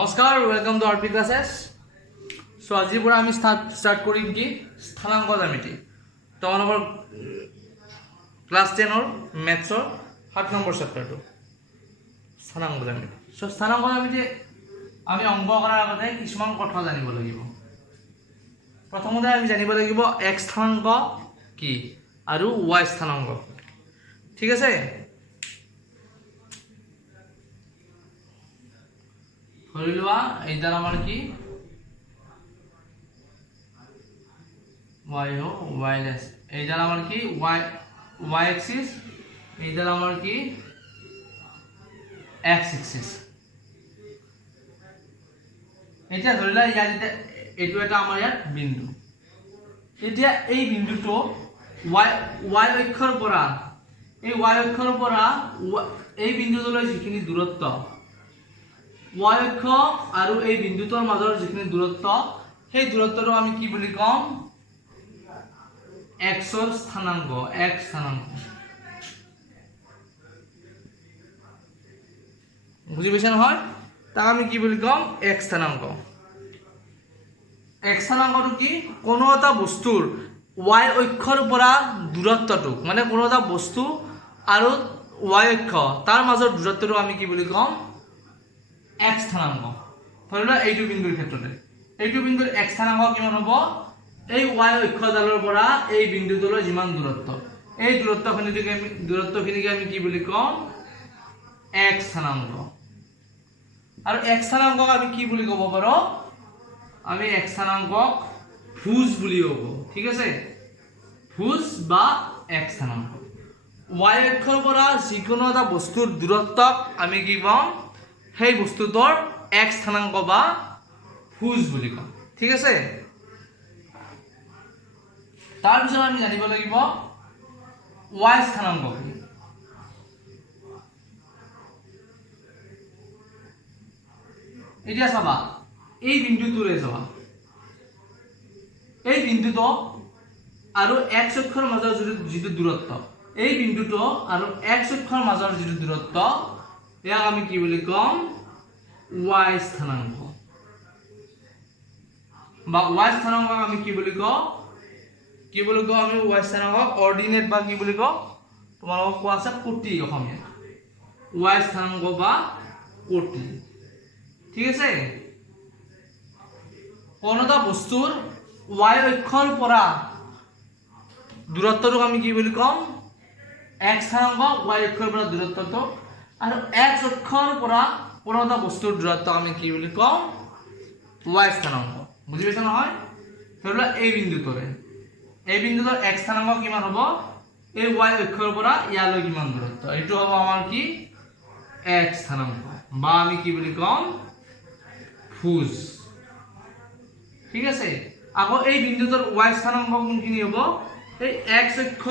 নমস্কাৰ, welcome to RP ক্লাसेस। So আজিৰ পৰা আমি স্টাৰ্ট কৰিম কি স্থানাংক জ্যামিতি। তোমালোকৰ ক্লাস 10 ৰ মেথছৰ 7 নম্বৰ চেপ্টাৰটো স্থানাংক জ্যামিতি। সো স্থানাংক জ্যামিতি আমি অংক কৰাৰ আগতে কিছুমান কথা জানিব লাগিব। প্ৰথমতে আমি জানিব লাগিব x স্থানাংক কি আৰু y স্থানাংক। ঠিক আছে, ধৰি লোৱা এইডাল আমাৰ কি y हो y लेस, এইডাল আমাৰ কি y एक्सिस, এইডাল আমাৰ কি x एक्सिस। এতিয়া ধৰি লোৱা ইয়াত এইটো এটা আমাৰ ইয়াত বিন্দু। এতিয়া এই বিন্দুটো y অক্ষৰ পৰা এই বিন্দুটোলৈ যিখিনি দূৰত্ব y অক্ষ আৰু এই বিন্দুটোৰ মাজৰ যিখিনি দূৰত্ব, সেই দূৰত্বটো আমি কি বুলি কম? x ৰ স্থানাংক, x স্থানাংক। বুজি পাইছা নহয়? তাক আমি কি বুলি কম? x স্থানাংক। x স্থানাংকটো কি? কোনো এটা বস্তুৰ y অক্ষৰ পৰা দূৰত্বটো, মানে কোনো এটা বস্তু আৰু y অক্ষ তাৰ মাজৰ দূৰত্বটো আমি কি বুলি কম? x স্থানাংক। ধৰি লোৱা এইটো বিন্দুৰ ক্ষেত্ৰতে এইটো বিন্দুৰ x স্থানাংক কিমান হ'ব? এই y অক্ষডালৰ পৰা এই বিন্দুটোলৈ যিমান দূৰত্ব, এই দূৰত্বখিনিকে আমি কি বুলি কম? x স্থানাংক। আৰু x স্থানাংকক আমি কি বুলি ক'ব পাৰো? আমি x স্থানাংকক ভুজ বুলি ক'ব। ঠিক আছে, ভুজ বা x স্থানাংক। y অক্ষৰ পৰা যিকোনো এটা বস্তুৰ দূৰত্বক আমি কি কম? সেই বস্তুটোৰ x স্থানাংক বা ভুজ বুলি কম। ঠিক আছে, তাৰপিছত আমি জানিব লাগিব y স্থানাংক কি। এতিয়া চাবা এই বিন্দুটোৰে চাবা, এই বিন্দুটো আৰু x অক্ষৰ মাজৰ যিটো দূৰত্ব, এই বিন্দুটো আৰু x অক্ষৰ মাজৰ যিটো দূৰত্ব, ইয়াক আমি কি বুলি কম? y স্থানাংক। বা y স্থানাংকক আমি কি বুলি কওঁ? আমি y স্থানাংকক অৰ্ডিনেট বা কি বুলি কওঁ? তোমালোকক কোৱা আছে কোটি অসমীয়া। y স্থানাংক বা কোটি। ঠিক আছে, কোনো এটা বস্তুৰ y অক্ষৰ পৰা দূৰত্বটোক আমি কি বুলি কম? x স্থানাংক, y অক্ষৰ পৰা দূৰত্বটো। আৰু x অক্ষৰ পৰা কোনো এটা বস্তুৰ দূৰত্ব আমি কি বুলি কম? y স্থানাংক। বুজি পাইছা নহয়? ধৰি লোৱা এই বিন্দুটোৰ x স্থানাংক কিমান হ'ব? এই y অক্ষৰ পৰা ইয়ালৈ কিমান দূৰত্ব, এইটো হ'ব আমাৰ কি? x স্থানাংক বা আমি কি বুলি কম? ভুজ। ঠিক আছে, আকৌ এই বিন্দুটোৰ y স্থানাংক কোনখিনি হ'ব? এই x অক্ষ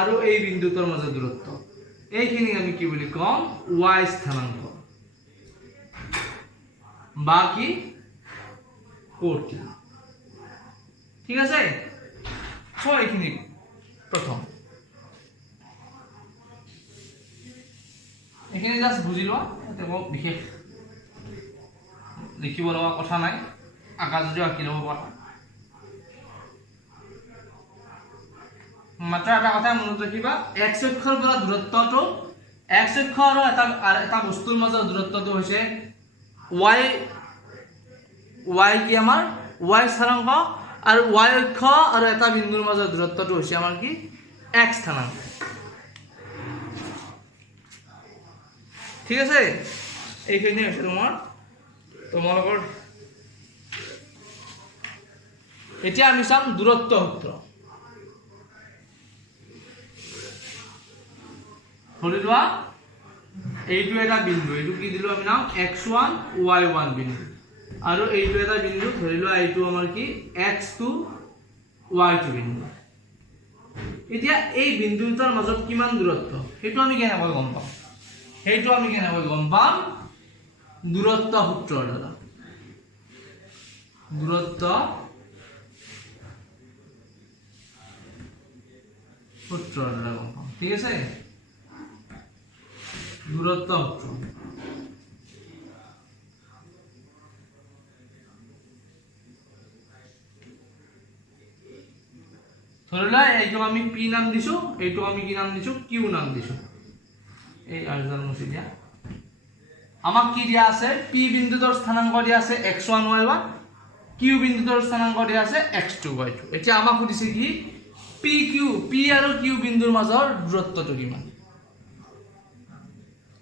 আৰু এই বিন্দুটোৰ মাজৰ দূৰত্ব, এইখিনি আমি কি বুলি কম? y স্থানাংক বা কি কোটি। ঠিক আছে, সো এইখিনি প্ৰথম, এইখিনি জাস্ট বুজি লোৱা। বিশেষ লিখিব লগা কথা নাই, আঁকা যদিও আঁকি ল'ব পাৰা। মাত্ৰ এটা কথা মনত ৰাখিবা, x অক্ষৰ পৰা দূৰত্বটো, x অক্ষ আৰু এটা বস্তুৰ মাজৰ দূৰত্বটো হৈছে y কি আমাৰ y স্থানাংক, আৰু y অক্ষ আৰু এটা বিন্দুৰ মাজৰ দূৰত্বটো হৈছে আমাৰ কি? x স্থানাংক। ঠিক আছে, এইখিনি হৈছে তোমালোকৰ। এতিয়া আমি চাম দূৰত্ব সূত্ৰ। ধৰি লোৱা এইটো এটা বিন্দু, এইটো কি দিলো আমি নাম? x1 y1 বিন্দু। আৰু এইটো এটা বিন্দু, ধৰি লোৱা এইটো আমাৰ কি? x2 y2 বিন্দু। এতিয়া এই বিন্দু দুটাৰ মাজত কিমান দূৰত্ব, সেইটো আমি কেনেকৈ গম পাম? দূৰত্ব সূত্ৰৰ দ্বাৰা। দূৰত্ব সূত্ৰৰ দ্বাৰা গম পাম। ঠিক আছে, দূৰত্ব সূত্ৰ। ধৰি লোৱা এইটো আমি পি নাম দিছো, এইটো আমি কি নাম দিছো, কিউ নাম দিছো। এই আৰজন মুছি দিয়া। আমাক কি দিয়া আছে, পি বিন্দুটোৰ স্থানাংক দিয়া আছে x1 y1, কিউ বিন্দুটোৰ স্থানাংক দিয়া আছে x2 y2। এতিয়া আমাক সুধিছে কি পি আৰু কিউ বিন্দুৰ মাজৰ দূৰত্বটো কিমান।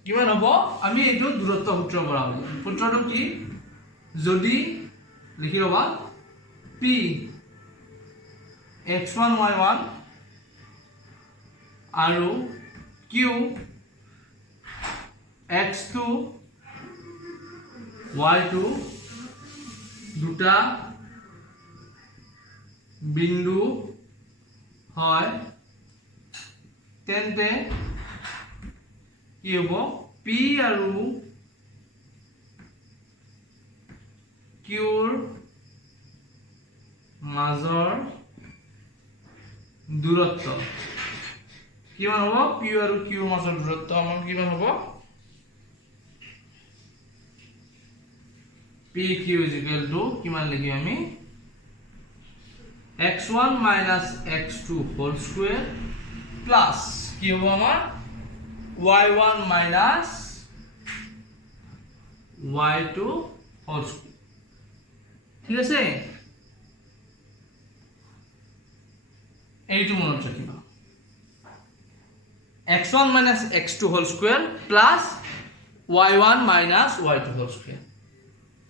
কিমান হ'ব, আমি এইটো দূৰত্ব সূত্ৰৰ পৰা উলিয়াম। সূত্ৰটো কি, যদি লিখি ল'বা p x1 y1 আৰু q x2 y2 দুটা বিন্দু হয়, তেন্তে কি হ'ব, p আৰু qৰ মাজৰ দূৰত্ব কিমান হ'ব, p আৰু qৰ মাজৰ দূৰত্ব আমাৰ কিমান হ'ব, pq কিমান লিখিম আমি, x1 minus x2 whole square plus কি হ'ব আমাৰ y1 minus y2 whole square। ঠিক আছে, এইটো মনত ৰাখিবা, x1 minus x2 whole square plus y1 minus y2 whole square।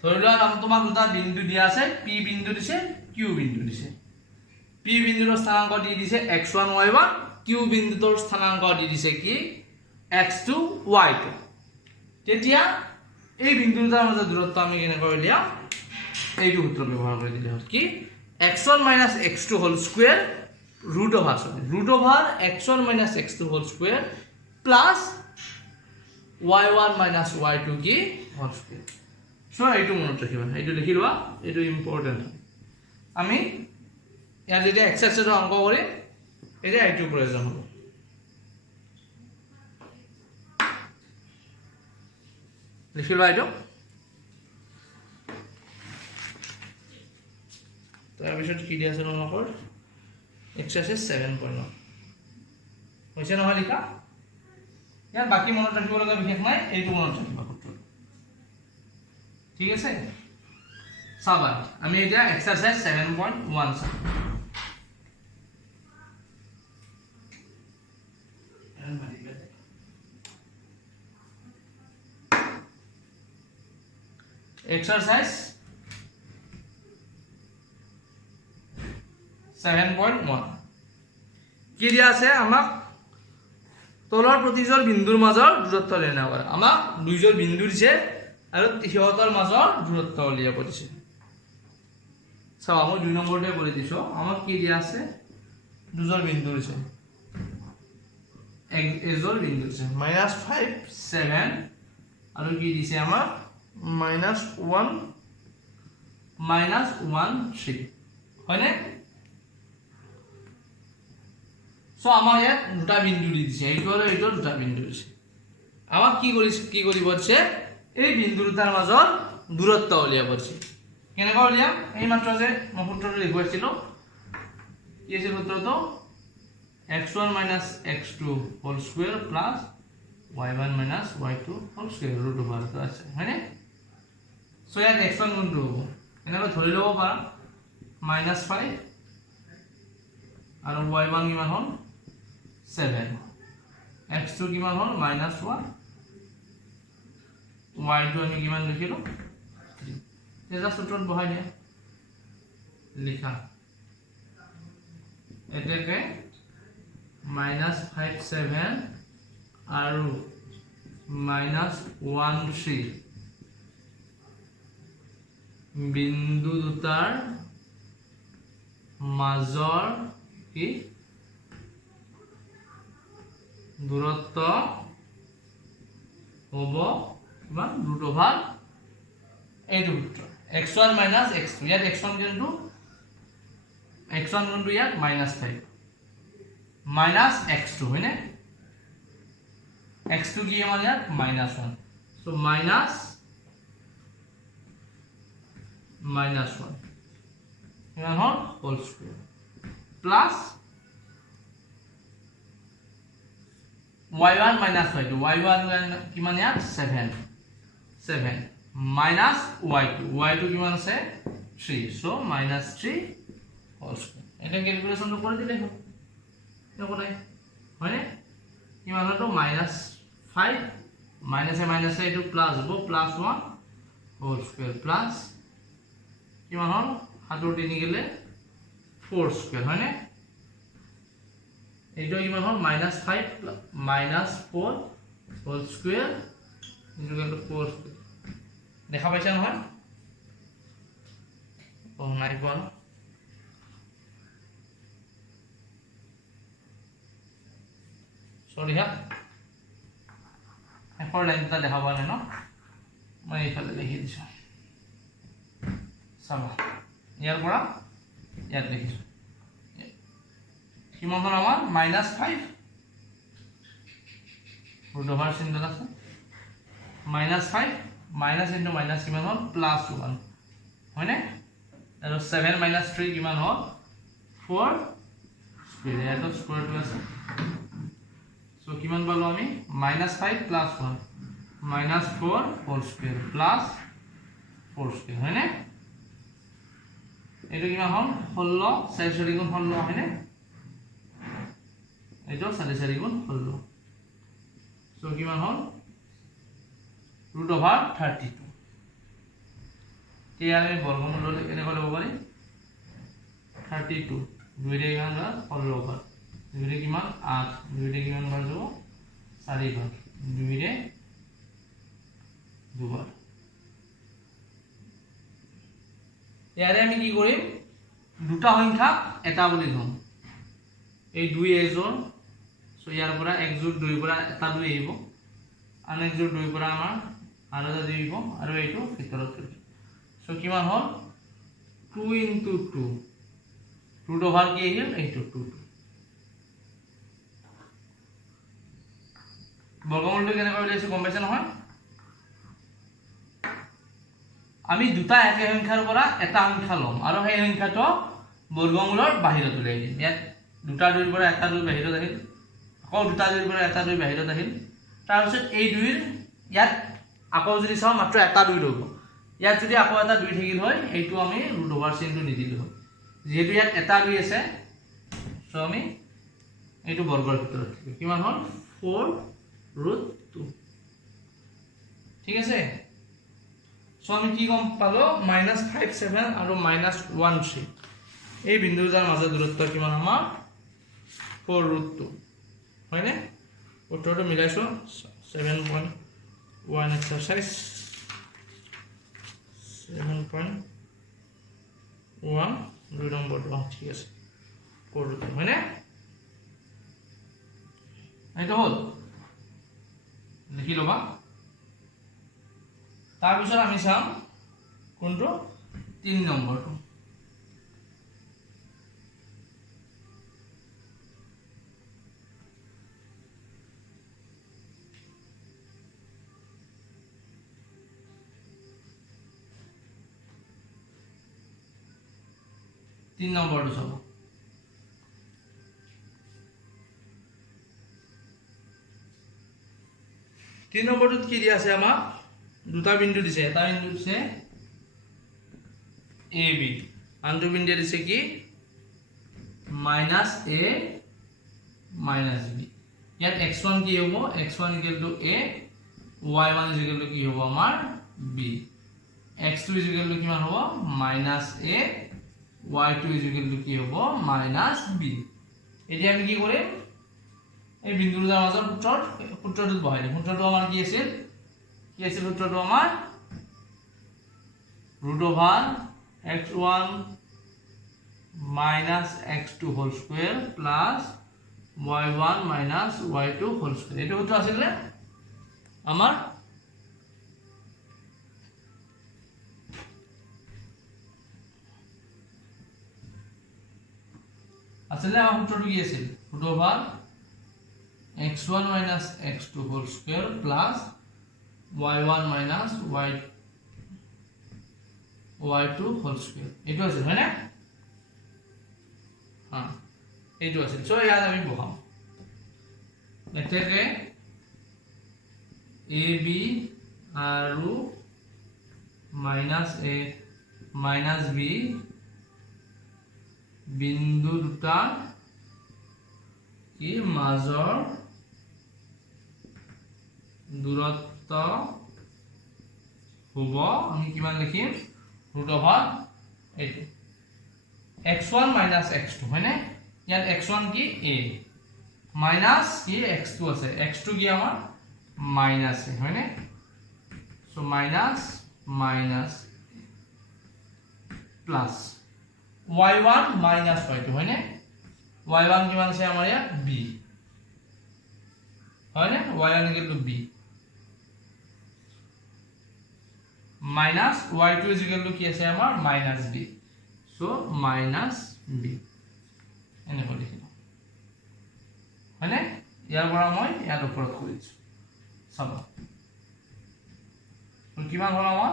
ধৰি লোৱা তোমাক দুটা বিন্দু দিয়া আছে, p বিন্দু দিছে, q বিন্দু দিছে। p বিন্দুৰ স্থানাংক দি দিছে x1 y1, q বিন্দুৰ স্থানাংক দি দিছে কি x2 y2। তেতিয়া এই বিন্দু দুটাৰ মাজৰ দূৰত্ব আমি কেনেকৈ উলিয়াম, এইটো সূত্ৰ ব্যৱহাৰ কৰি দিলে হ'ল কি x1 minus x2 whole square root over x1 minus x2 whole square plus y1 minus y2 কি whole square। সো এইটো মনত ৰাখিবা, এইটো লিখি লোৱা, এইটো ইম্পৰ্টেণ্ট। আমি ইয়াত যেতিয়া এক্সাৰসাইজৰ অংক কৰিম, এতিয়া এইটো প্ৰয়োজন হ'ব। লিখি লোৱা এইটো। তাৰপিছত কি দিয়া আছে তোমালোকৰ, এক্সাৰসাইজ 7.1 হৈছে নহয় লিখা। ইয়াত বাকী মনত ৰাখিব লগা বিশেষ নাই, এইটো মনত ৰাখিবা সূত্ৰটো। ঠিক আছে, চাবা আমি এতিয়া এক্সাৰসাইজ 7.1 চাম। এক্সাৰসাইজ 7.1 কি দিয়া আছে, আমাক তলৰ প্ৰতিজোৰ বিন্দুৰ মাজৰ দূৰত্ব নিৰ্ণয় কৰা। আমাক দুইজোৰ বিন্দু দিছে আৰু সিহঁতৰ মাজৰ দূৰত্ব উলিয়াব দিছে। চাও মই 2 নম্বৰতে কৰি দিছো, আমাক কি দিয়া আছে, দুজোৰ বিন্দু দিছে, এজোৰ বিন্দু দিছে -5 7 আৰু কি দিছে আমাক -1 -1 3 হয়নে। সো আমাৰ ইয়াত দুটা বিন্দু দি দিছে, এইটো আৰু এইটো দুটা বিন্দু দিছে। আমাক কি কৰিব দিছে, এই বিন্দু দুটাৰ মাজৰ দূৰত্ব উলিয়াব দিছে। কেনেকৈ উলিয়াম, এই মাত্ৰ যে মই সূত্ৰটো লিখুৱাইছিলো, কি আছিল সূত্ৰটো, x1 minus x2 whole square plus y1 minus y2 whole square root over আছে হয়নে। সো ইয়াত x1 কোনটো হ'ব, এনেকৈ ধৰি ল'ব পাৰা -5 আৰু y1 কিমান হ'ল 7, x2 কিমান হ'ল -1, y2 আমি কিমান লিখিলো 3। এটা সূত্ৰত বহাই দিয়া, লিখা এটাকে -5 7 আৰু -1 3 বিন্দু দুটাৰ মাজৰ কি দূৰত্ব হ'ব কিমান √, এইটো সূত্ৰ x1 minus x2। ইয়াত x1 কিন্তু ইয়াত -5 minus x2 হয়নে, x2 কি আমাৰ ইয়াত -1, সো -1 কিমান হ'ল whole square plus y1 minus y2 y1 কিমান ইয়াত 7 minus y2 কিমান আছে 3 so minus 3 হোল স্কয়ার এটা ক্যালকুলেশন করে দিলে হবে দেখো নাই হয়নে কিমান হলো minus 5 minus এ এটো প্লাস হ'ব প্লাস 1 হোল স্কয়ার প্লাস কিমান হল হাতৰ তিনি গেলে 4 স্কয়ার হয়নে এইটো কিমান হল minus 5 minus 4 whole square equal to 4 দেখা পাইছা নহয় ও নাই কোৱা সৰি হা এফৰ লাইনটা দেখা পোৱা নাই ন মই এইফালে লিখি দিছো চাবা ইয়াৰ পৰা ইয়াত লিখিছো কিমান হল আমাৰ -5 ৰুট ওভাৰ চিনডাল আছে -5 মাইনাস ইনটু মাইনাস কিমান হল +1 হয়নে আৰু 7 - 3 কিমান হল 4 স্কয়ার এটা স্কয়ার টু আছে সো কিমান পালো আমি -5 + 1 -4 হোল স্কয়ার প্লাস 4 স্কয়ার হয়নে এটা কিমান হল 16 4 গুণ 16 হয়নে এটা 4 গুণ 16 সো কিমান হল √32 এতিয়া আমি বৰ্গমূল কেনে কৰিব পাৰি 32 দুইৰে কিমান 16 ভাগ দুইৰে কিমান 8 দুইৰে কিমান ভাগ যাব 4 ভাগ দুইৰে দুবাৰ ইয়াৰে আমি কি কৰিম দুটা সংখ্যা এটা বুলি ধম এই দুই এজোৰ সো ইয়াৰ পৰা 1 যোগ 2 পৰা এটা 2 আহিব আন 1 যোগ 2 পৰা আমাৰ আৰু এটা দিব আৰু এইটো ভিতৰত সো কিমান হল 2 * 2 ৰুট ওভাৰ কি আহিল এইটো 2 বৰ্গমূলটো কেনেকৈ উলিয়াইছো গম পাইছে নহয় আমি দুটা একে সংখ্যাৰ পৰা এটা সংখ্যা লম আৰু সেই সংখ্যাটো বৰ্গমূলৰ বাহিৰত উলিয়াই দিম ইয়াত দুটা দুইৰ পৰা এটা দুই বাহিৰত আহিল আকৌ দুটা দুইৰ পৰা এটা দুই বাহিৰত আহিল তাৰ পিছত এই দুইৰ ইয়াত আকৌ যদি চাও মাত্ৰ এটা দুই ৰব ইয়াত যদি আকৌ এটা দুই থাকিল হয় এইটো আমি ৰুট ওভাৰ চিনটো নিদিলো হয় যেহেতু ইয়াত এটা দুই আছে সো আমি এইটো বৰ্গৰ ভিতৰত থাকিব কিমান হল 4√2 ঠিক আছে সো আমি কি গম পালো -5 7 আৰু -1 3 এই বিন্দু যাৰ মাজৰ দূৰত্ব কিমান আমাৰ 4√2 হয়নে উত্তৰটো মিলাইছো 7.1 exercise 7.1 দুই নম্বৰটো ঠিক আছে কৰোঁ হয়নে এইটো হল লিখি লবা তাৰ পিছত আমি চাম কোনটো 3 নম্বৰটো तीन नंबर सब 3 নম্বৰটোত কি দিয়া আছে আমাক দুটা বিন্দু দিছে এটা বিন্দু দিছে a b আনটো বিন্দু দিছে কি -a - b ইয়াত x1 কি হ'ব x1 = a y1 = কি হ'ব আমাৰ b x2 = কিমান হ'ব -a y2 = কি হ'ব -b এতিয়া আমি কি কৰিম এই বিন্দুৰ মাজৰ সূত্ৰটো বহাই দিম সূত্ৰটো আমাৰ কি আছিল সূত্ৰটো আমাৰ √x1 - x2 whole square plus y1 - y2 whole square এটা সূত্ৰ আছিল নে আমাৰ আসলে আমার সূত্রটো কি আছিল √x1 - x2 whole square plus y1 - y2 whole square এটো আছে হয় না হ্যাঁ এইটো আছিল সো ইয়াত আমি বহাম এতেকে এ বি আৰু মাইনাছ এ মাইনাছ বি বিন্দু দুটা কি মাজৰ দূৰত্ব হ'ব আমি কিমান লিখিম √8 x1 মাইনাছ x2 হয়নে ইয়াত x1 কি a মাইনাছ কি x2 আছে x2 কি আমাৰ মাইনাছ a হয়নে so minus minus plus y1 minus y2 হয়নে y1 কিমান আছে আমাৰ ইয়াত b হয়নে y1 equal to b minus y2 equal to কি আছে আমাৰ minus b so minus b এনে কৰি লিখিম হয়নে ইয়াৰ পৰা মই ইয়াৰ ওপৰত কৰিছো চাব কিমান হ'ল আমাৰ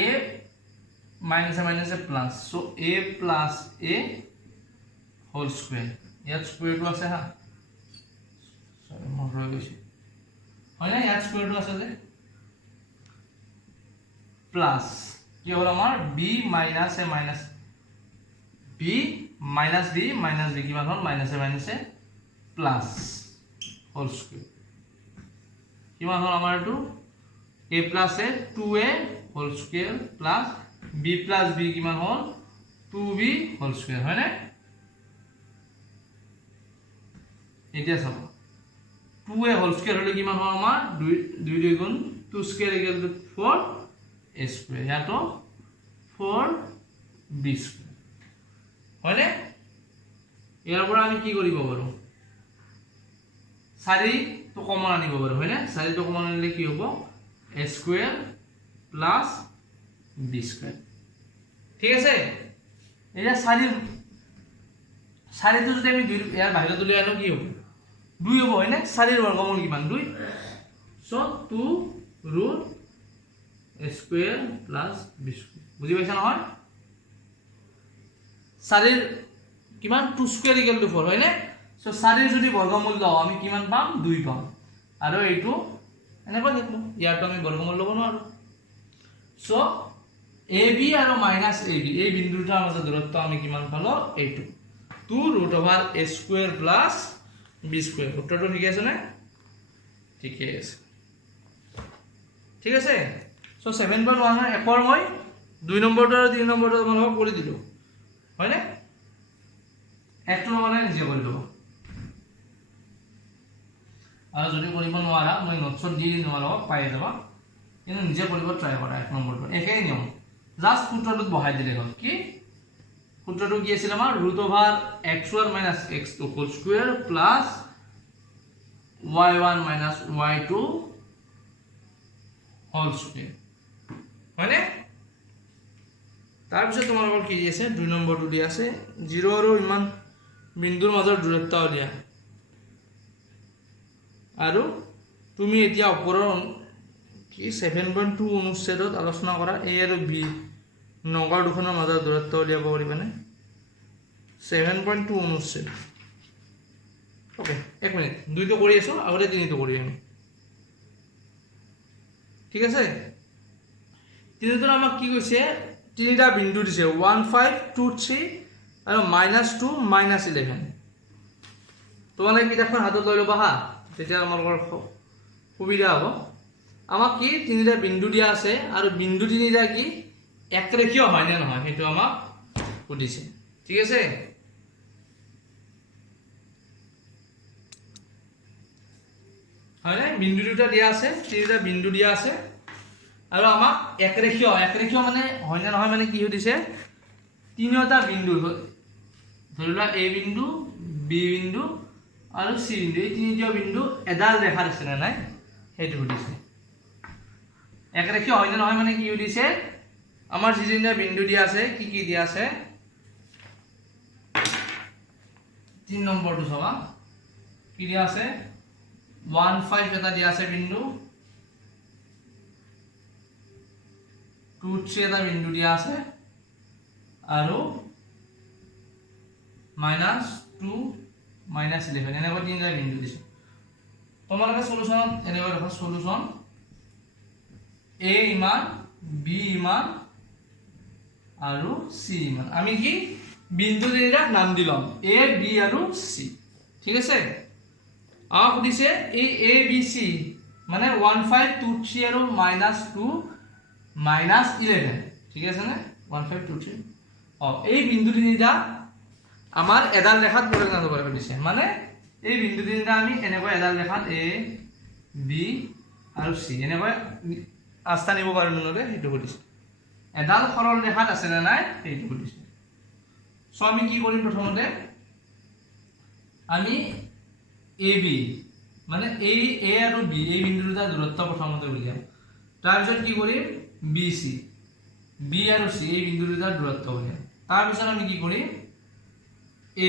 a minus a plus so a plus a whole square ইয়াত square টো আছে হা সরি মই ৰৈ গৈছে হয় না ইয়াত square টো আছে যে প্লাস কি হ'ল আমাৰ b minus a minus b কিমান হ'ল minus a plus whole square কিমান হ'ল আমাৰ এইটো a plus a 2a whole square plus b plus b কিমান হ'ল 2b whole square হয় না এতিয়া চাব 2a whole square হলে কিমান হ'ল আমাৰ 2 2 গুণ 2 square equal to 4a square ইয়াতো 4b square হয় না ইয়াৰ পৰা আমি কি কৰিব পাৰো 4 তো কমন আনিব পাৰো হয় না 4 তো কমন আনিলে কি হ'ব a square plus b square ঠিক আছে এটা 4 তো যদি আমি 2 ইয়াৰ বাহিৰত তুলি আনো কি হ'ব 2 হ'ব হয় না 4 এর বর্গমূল কিমান 2 so 2 root a square plus b square বুঝি পাইছা নহয় 4 এর কিমান 2 square equal to 4 হয় না সো 4 এর যদি বর্গমূল লও আমি কিমান পাম 2 পাম আৰু এইটো এনেকৈ লিখলো ইয়াৰটো আমি বৰ্গমূল ল'ব নোৱাৰো সো ab আৰু মাইনাছ ab এই বিন্দুটাৰ মাজৰ দূৰত্ব আমি কিমান পালো এইটো 2 √a square plus b square উত্তৰটো ঠিক আছে না ঠিক আছে ঠিক আছে সো 7.1 এর একৰ মই 2 নম্বৰটো আৰু 3 নম্বৰটো তোমালোকক কৰি দিলো হয় না একটো মানে নিজে কৰি লব আৰু যদি কৰিব নোৱাৰা মই নোটছত দি দিম তোমালোকক পাই যাবা কিন্তু নিজে কৰিব ট্ৰাই কৰা 1 নম্বৰটো একেই নিয়ম জাস্ট সূত্ৰটোত বহাই দিলে হ'ল কি সূত্ৰটো কি আছিল আমাৰ √x1 - x2 whole square plus y1 - y2 whole square হয়নে তাৰ পিছত তোমালোকৰ কি আছে 2 নম্বৰটো দি আছে 0 আৰু ইমান বিন্দুৰ মাজৰ দূৰত্ব উলিয়া আৰু তুমি এতিয়া ওপৰৰ কি 7.2 অনুচ্ছেদত আলোচনা কৰা a আৰু b নগৰ দুখনৰ মাজৰ দূৰত্ব উলিয়াব পাৰিবানে 7.2 অনুচ্ছেদ ওকে এক মিনিট দুইটো কৰি আছো আগতে তিনিটো কৰি আমি ঠিক আছে তিনিটোৰ আমাক কি কৈছে তিনিটা বিন্দু দিছে 1 5 2 3 আৰু -2 -11 তোমালোকে কিতাপখন হাতত লৈ ল'বা হা তেতিয়া আমালোকৰ সুবিধা হ'ব আমাক কি তিনিটা বিন্দু দিয়া আছে আৰু বিন্দু তিনিটা কি একৰেখীয় হয় না নহয় হেতু আমাক সুধিছে ঠিক আছে হয় না বিন্দু দুটা দিয়া আছে তিনিটা বিন্দু দিয়া আছে আৰু আমাক একৰেখীয় মানে হয় না নহয় মানে কি সুধিছে তিনিটা বিন্দু ধৰিলা a বিন্দু b বিন্দু আৰু c বিন্দু এই তিনিটা বিন্দু এডাল ৰেখাৰ আছে না নাই হেতু সুধিছে একৰেখীয় হয় না নহয় মানে কি সুধিছে আমার যে তিনটা বিন্দু দিয়া আছে কি কি দিয়া আছে 3 নম্বৰটো চাবা কি দিয়া আছে 1 5 এটা দিয়া আছে বিন্দু 2 3 এটা বিন্দু দিয়া আছে আৰু -2 -11 এনেকৈ তিনিটা বিন্দু দিছে তোমালোকে সলিউশনত এনেকৈ ৰাখা সলিউশন a ইমান b ইমান আৰু c ইমান আমি কি বিন্দু তিনিটা নাম দিলাম a b আৰু c ঠিক আছে সুধিছে এই a b c মানে 1 5 2 3 আৰু -2 -11 ঠিক আছে নে 1 5 2 3 এই বিন্দু তিনিটা আমাৰ এডাল ৰেখাত পৰিণত কৰিব দিছে মানে এই বিন্দু তিনিটা আমি এনেকৈ এডাল ৰেখাত a b আৰু c এনেকৈ আস্থা নিব পাৰো নৰে হেতু কৰিছে এডাল সৰল ৰেখাত আছে না নাই হেতু কৰিছে সো আমি কি কৰিম প্ৰথমতে আমি ab মানে a আৰু b এই বিন্দু দুটা দূৰত্ব প্ৰথমতে উলিয়াম তাৰ পিছত কি কৰিম bc b আৰু c এই বিন্দু দুটা দূৰত্ব উলিয়াম তাৰ পিছত আমি কি কৰিম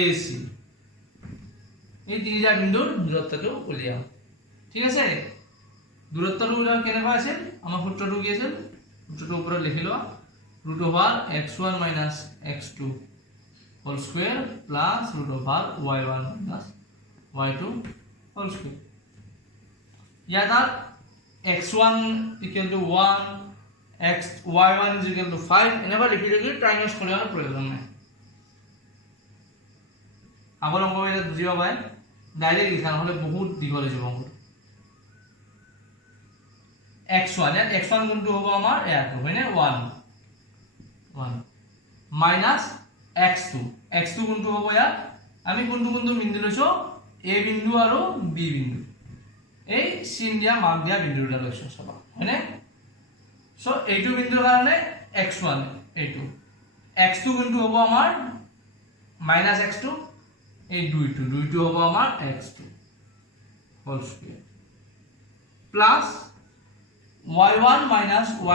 ac এই তিনিটা বিন্দুৰ দূৰত্বটো উলিয়াম ঠিক আছে দূৰত্বটো উলিয়াম কেনেকৈ আছিল আমাৰ সূত্ৰটো কি আছিল সূত্ৰটো ওপৰত লিখি লোৱা √x1 - x2 whole square plus √y1 - y2 whole square ইয়াত x1 = 1 y1 = 5 এনেকৈ লিখি লিখি ট্ৰাইংগলছ খোলাৰ প্ৰয়োজন নাই আগৰ অংক এটা বুজিব পায় ডাইৰেক্ট লিখা নহলে বহুত দীঘল হৈ যাব অংকটো x1 ইয়াত x1 কোনটো হ'ব আমাৰ ইয়াত হয়নে 1 minus x2 কোনটো হ'ব ইয়াত আমি কোনটো বিন্দু লৈছো a বিন্দু আৰু b বিন্দু এই চিন দিয়া মাপ দিয়া বিন্দু দুটা লৈছো সবা হয়নে সো এইটো বিন্দুৰ কাৰণে x1 এইটো x2 কোনটো হ'ব আমাৰ -x2 এই দুইটো হ'ব আমাৰ x2 whole square plus y1 -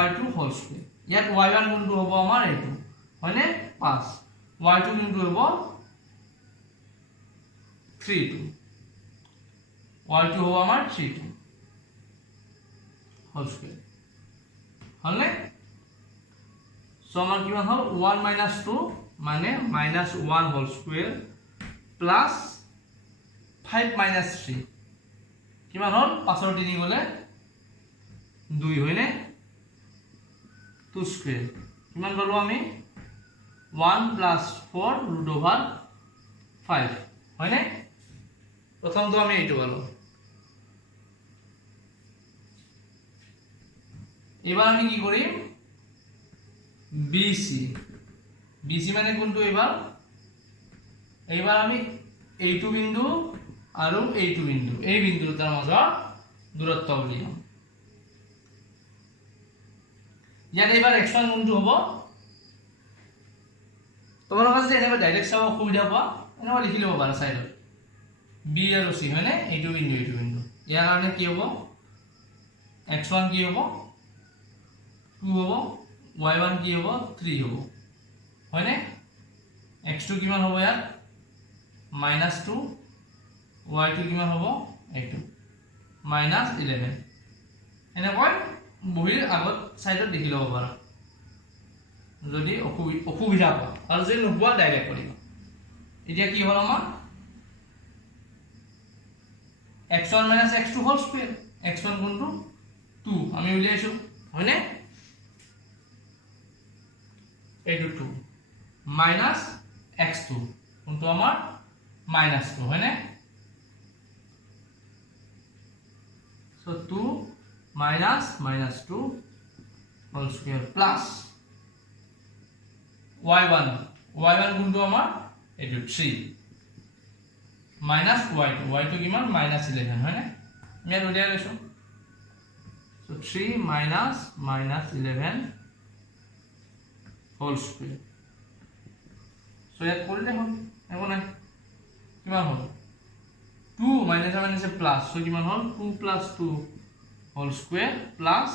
y2 whole square ইয়াত y1 কোনটো হ'ব আমাৰ এইটো হয়নে 5 y2 কোনটো হ'ব 3 y2 হ'ব আমাৰ 3 whole square হলনে সো আমাৰ কিমান হ'ল 1 - 2 মানে -1 whole square plus 5 - 3 কিমান হ'ল 5 ৰ 3 গলে 2 হয়নে 2 স্কয়াৰ কিমান পালো আমি 1 + 4 √5 হয়নে প্ৰথমটো আমি এইটো পালো এবাৰ আমি কি কৰিম BC মানে কোনটো এইবাৰ আমি এইটো বিন্দু আৰু এইটো বিন্দু এই বিন্দু দুটাৰ মাজৰ দূৰত্ব উলিয়াম ইয়াত এবাৰ x1 কোনটো হ'ব তোমালোকে যদি এনেকৈ ডাইৰেক্ট চাব অসুবিধা পোৱা এনেকৈ লিখি ল'ব পাৰা সাইডত b আৰু c হয়নে এইটো বিন্দু ইয়াৰ কাৰণে কি হ'ব x1 কি হ'ব 2 হ'ব y1 কি হ'ব 3 হ'ব হয়নে x2 কিমান হ'ব ইয়াত -2 y2 কিমান হ'ব এইটো -11 এনেকৈ বহিৰ আগত সাইডত দেখি লব পাৰা যদি অসুবিধা পোৱা আৰু যদি নোপোৱা ডাইৰেক্ট কৰিবা এতিয়া কি হ'ল আমাৰ x1 - x2 whole square x1 কোনটো 2 আমি উলিয়াইছো হয়নে এইটো 2 minus x2 কোনটো আমাৰ -2 হয়নে so 2 minus -2 whole square plus y1 কোনটো আমাৰ এইটো 3 minus y2 কিমান -11 হয়নে আমি উলিয়াই লৈছো so 3 minus -11 whole square so ইয়াত কৰিলে হ'ল একো নাই কিমান হ'ল 2 minus plus so কিমান হ'ল 2 + 2 whole square plus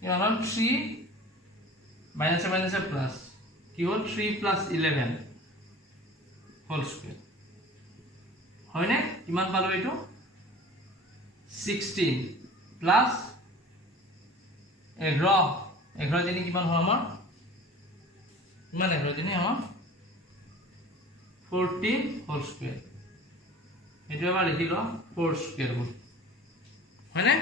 কিমান হ'ল 3 minus plus কি হ'ল 3 + 11 whole square হয়নে কিমান পালো এইটো 16 plus 11 দিনে কিমান হ'ল আমাৰ কিমান 11 দিনে আমাৰ 14 whole square এইটো এবাৰ লিখি ল 4 স্কয়াৰ বুলি হয়নে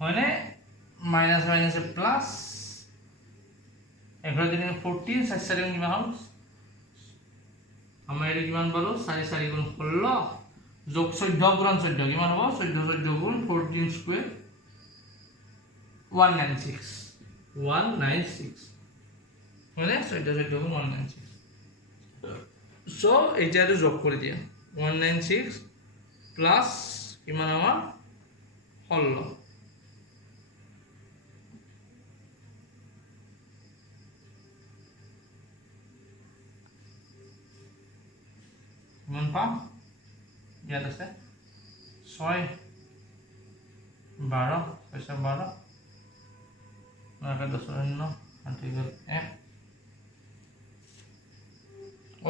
হয়নে মাইনাস মাইনাস প্লাস 11 দিন 14 4 4 কিমান হ'ল আমাৰ এটা কিমান পালো 4 4 গুণ 16 যোগ 14 গুণ 14 কিমান হ'ব 14 14 গুণ 14 স্কয়াৰ 196 হয়নে 14 14 গুণ 196 সো এটা আৰু যোগ কৰি দিয়া 196 প্লাস কিমান আমাৰ 16 কিমান পাম ইয়াত আছে 6 12 6 12 10 9 1 ও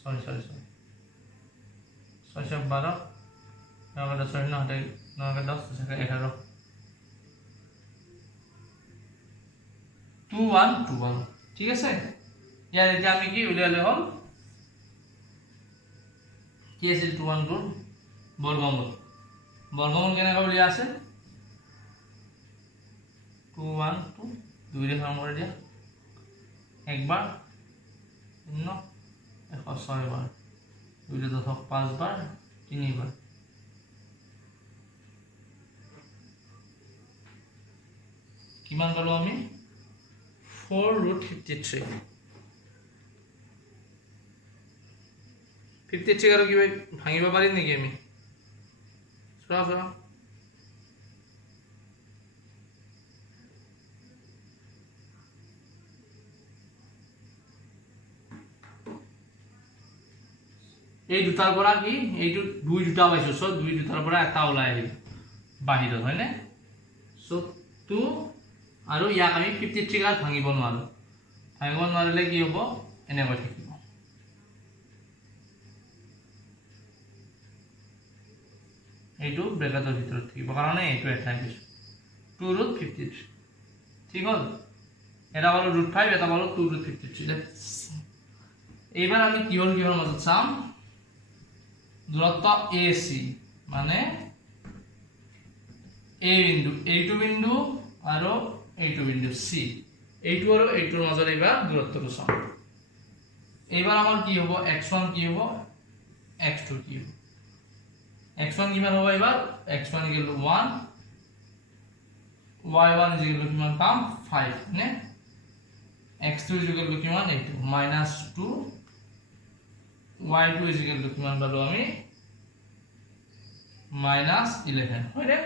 সরি 6 12 10 9 10 11 2 1 2 1 ঠিক আছে ইয়াৰ এতিয়া আমি কি উলিয়ালে হল কি আছিল 2 1 গুণ বর্গমূল কেনেকৈ উলিয়া আছে 2 1 2 2 ৰে সৰল কৰি দিয়া একবাৰ 9 106 বাৰ 2 ৰে 10 5 বাৰ 3 বাৰ কিমান পালো আমি 4√53 53 আৰু কিবা ভাঙিব পাৰি নেকি আমি চোৱা এই দুটাৰ পৰা কি এইটো দুই দুটা পাইছো সো দুই দুটাৰ পৰা এটা ওলাই আহিল বাহিৰত হয়নে সো 2 আৰু ইয়াক আমি 53 কাৰ ভাঙিব নোৱাৰিলে কি হ'ব এনেকৈ থাকিব এইটো ব্ৰেকেটৰ ভিতৰত থাকিব কাৰণ এইটো এঠাই দিছো 2√53 ঠিক হ'ল এটা হলো √5 এটা হলো 2√53 এইবাৰ আমি কিহৰ মাজত চাম দূৰত্ব AC মানে A বিন্দু এইটো বিন্দু আৰু এইটো বিন্দু C এইটো আৰু এইটোৰ মাজত এইবাৰ দূৰত্বটো চাম এইবাৰ আমাৰ কি হ'ব x1 কি হ'ব x2 কি হ'ব x1 কিমান হ'ব এবাৰ x1 = 1 y1 = কিমান পাম 5 নে x2 = কিমান এইটো -2 y2 = কিমান পালো আমি -11 হয়নে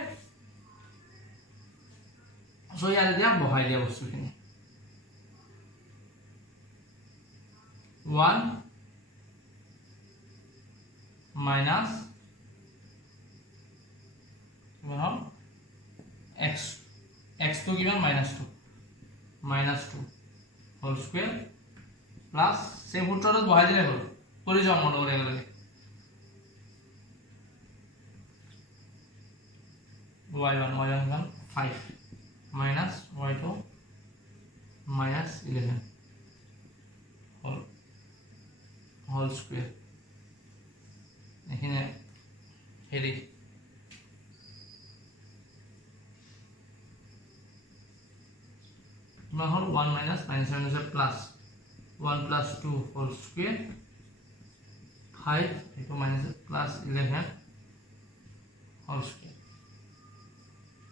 সো ইয়াত দিয়া বহাই দিয়া বস্তুখিনি 1 minus x to given -2 whole square plus same সূত্রটো বহাই দিলে হল কৰি যাও মন কৰে গেলে y1 5 minus y2 -11 whole square এখানে হেৰি কিমান হল 1 minus plus 1 plus 2 whole square 5 into minus plus 11 whole square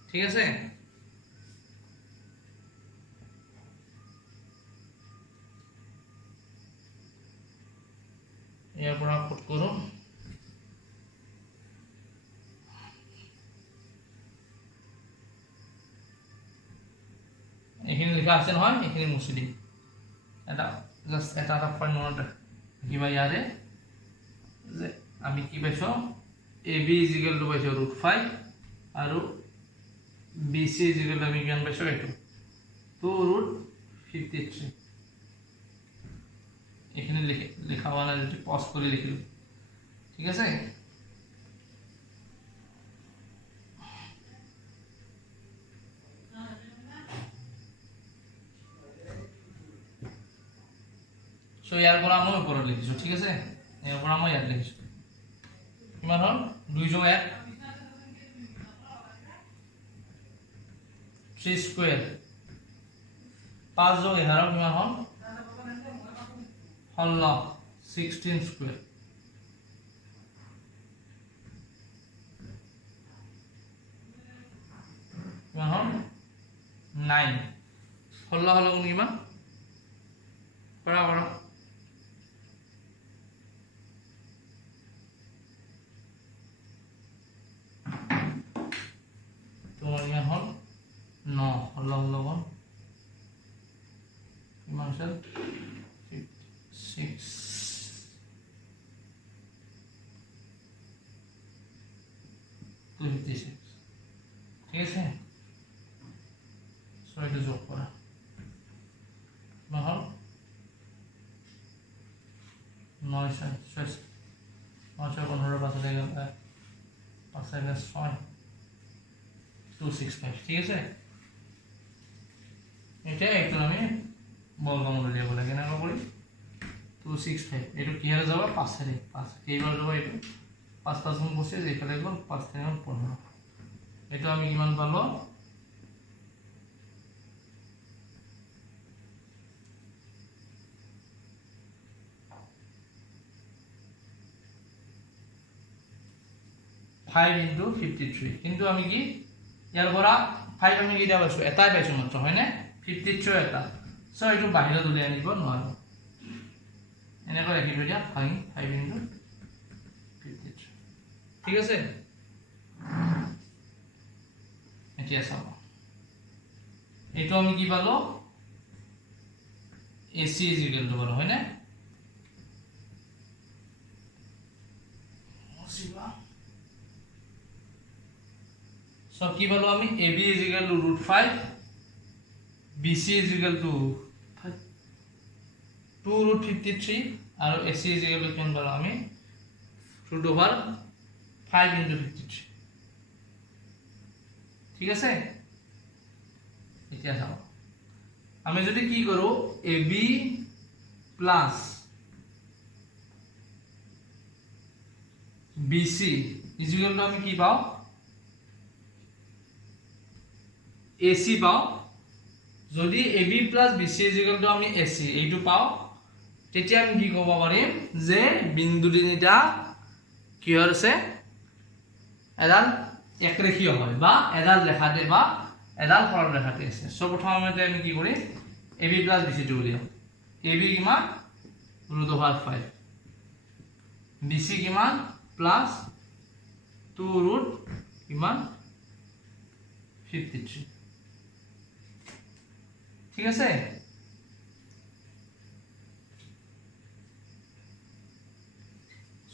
ঠিক আছে ইয়াৰ পৰা ফুট কৰো এখানে লেখা আছে নহয় এখানে মুছি দিম এটা জাস্ট এটা পয়েন্ট মনত কিবা ইয়াৰে যে আমি কি পাইছো AB = পাইছো √5 আৰু BC = আমি কিমান পাইছো এটো 2√53 এখানে লেখা হোৱা নাই যদি পজ কৰি লিখিলো ঠিক আছে সো ইয়াৰ পৰা মই ওপৰত লিখিছো ঠিক আছে ইয়াৰ পৰা মই ইয়াত লিখিছো কিমান হল 2 যোগ 1 3 স্কয়ার 5 যোগ 11 কিমান হল 16 16 স্কয়ার কিমান হল 9 16 হল কিমান কৰা কৰা তোমার यहाँ हल 9 16 16 किमान আছে 56 256 ঠিক আছে সো এটা যোগ করা কিমান হল 9 6 9 15 5 গেল 5 গেল 6 265 ঠিক আছে এটা একটু আমি বর্গমূল লিখব লাগে না করি 265 এটা কি হয়ে যাব 5 এর 5 এইবার যাব এটা 5 5 গুণ 25 এখানে গেল 5 3 গুণ 15 এটা আমি কিমান পালো फाइव इंटू 53 কিন্তু আমি কি ইয়াৰ পৰা 5 আমি কিটা পাইছো এটাই পাইছো মাত্ৰ হয় না 53 এটা সো এটো বাহিৰত উলিয়াই আনিব নোৱাৰো এনেকৈ ৰাখিব দিয়া 5 ইনটু 53 ঠিক আছে এতিয়া চাও এটো আমি কি পালো AC = পালো হয় না ওসিবা সো কি বলো আমি AB √5 BC 2√53 আর AC কেন বলো আমি √5 * 53 ঠিক আছে এতিয়া চাও আমি যদি কি করো AB প্লাস BC আমি কি পাও AC পাও যদি AB plus BC আমি AC এইটো পাও তেতিয়া আমি কি কব পাৰিম যে বিন্দু তিনিটা কি হৈছে এডাল একৰেখীয় হয় বা এডাল ৰেখাতে বা এডাল সৰল ৰেখাতে আছে সো প্ৰথমতে আমি কি কৰিম AB plus BC টো উলিয়াম AB কিমান √5 BC কিমান প্লাস 2 কিমান 53 ঠিক আছে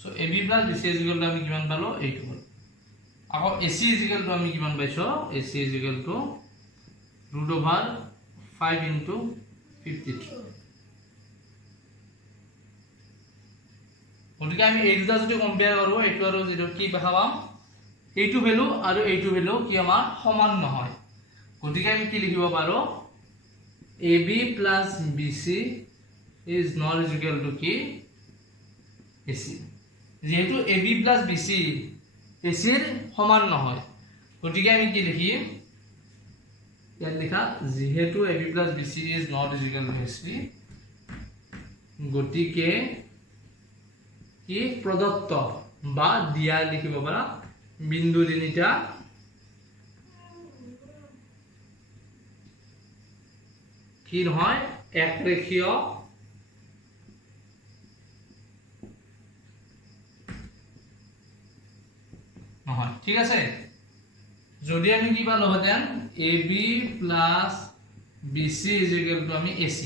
সো AB plus BC আমি কিমান পালো এইটো হল আকৌ AC আমি কিমান পাইছো AC √5 * 53 গতিকে আমি এই দুটা যদি কম্পেয়াৰ কৰো এইটো আৰু যেটো কি দেখাবাম এইটো ভ্যালু আৰু এইটো ভ্যালু কি আমাৰ সমান নহয় গতিকে আমি কি লিখিব পাৰো AB plus BC is not equal to কি AC যেহেতু AB plus BC AC এর সমান নহয় গতিকে আমি কি লিখিম ইয়াত লেখা যেহেতু AB plus BC is not equal to AC গতিকে কি প্রদত্ত বা দিয়া লিখিব পারা বিন্দু তিনিটা কি নহয় একৰেখীয় নহয় ঠিক আছে যদি আমি কি পালো হতেন AB plus BC আমি AC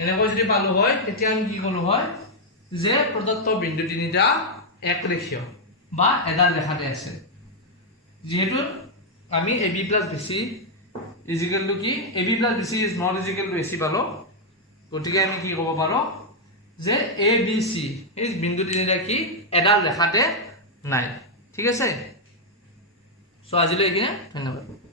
এনেকৈ যদি পালো হয় তেতিয়া আমি কি কলো হয় যে প্রদত্ত বিন্দু তিনিটা একৰেখীয় বা এডাল ৰেখাতে আছে যেহেতু আমি AB plus BC কি AB plus BC is not equal to AC পালো গতিকে আমি কি ক'ব পাৰো যে ABC এই বিন্দু তিনিটা কি এডাল ৰেখাতে নাই ঠিক আছে সো আজিলৈ এখানে ধন্যবাদ